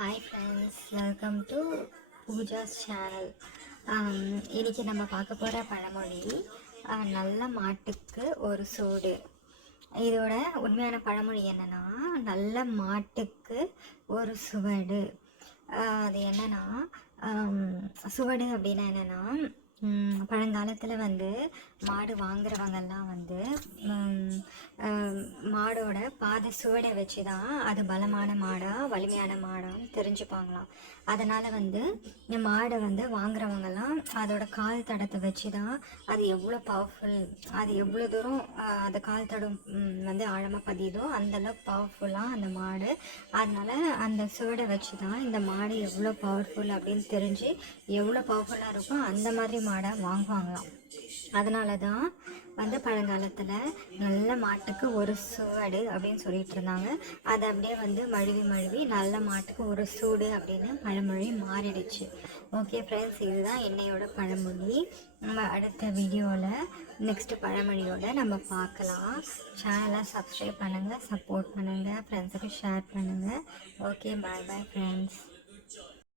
Hi friends, welcome to Pooja's channel. இன்றைக்கி நம்ம பார்க்க போகிற பழமொழி நல்ல மாட்டுக்கு ஒரு சூடு. இதோட உண்மையான பழமொழி என்னென்னா, நல்ல மாட்டுக்கு ஒரு சுவடு. அது என்னென்னா, சுவடு அப்படின்னா என்னென்னா, பழங்காலத்தில் மாடு வாங்குறவங்கெல்லாம் மாடோட பாத சுவடை வச்சு தான் அது பலமான மாடா வலிமையான மாடான்னு தெரிஞ்சுப்பாங்களாம். அதனால் மாடை வாங்குறவங்கெல்லாம் அதோட கால் தடத்தை வச்சு தான் அது எவ்வளோ பவர்ஃபுல், அது எவ்வளோ தூரம் அந்த கால் தடம் ஆழமாக பதியுதோ அந்தளவுக்கு பவர்ஃபுல்லாக அந்த மாடு. அதனால் அந்த சுவடை வச்சு தான் இந்த மாடு எவ்வளோ பவர்ஃபுல் அப்படின்னு தெரிஞ்சு எவ்வளோ பவர்ஃபுல்லாக இருக்கோ அந்த மாதிரி மாடை வாங்குவாங்களாம். அதனால தான் பழங்காலத்தில் நல்ல மாட்டுக்கு ஒரு சுவடு அப்படின்னு சொல்லிட்டு இருந்தாங்க. அதை அப்படியே மழுவி நல்ல மாட்டுக்கு ஒரு சூடு அப்படின்னு பழமொழி மாறிடுச்சு. ஓகே ஃப்ரெண்ட்ஸ், இதுதான் என்னையோட பழமொழி. நம்ம அடுத்த வீடியோவில் நெக்ஸ்ட்டு பழமொழியோடு நம்ம பார்க்கலாம். சேனலை சப்ஸ்கிரைப் பண்ணுங்கள், சப்போர்ட் பண்ணுங்கள், ஃப்ரெண்ட்ஸுக்கு ஷேர் பண்ணுங்கள். ஓகே, பாய் பாய் ஃப்ரெண்ட்ஸ்.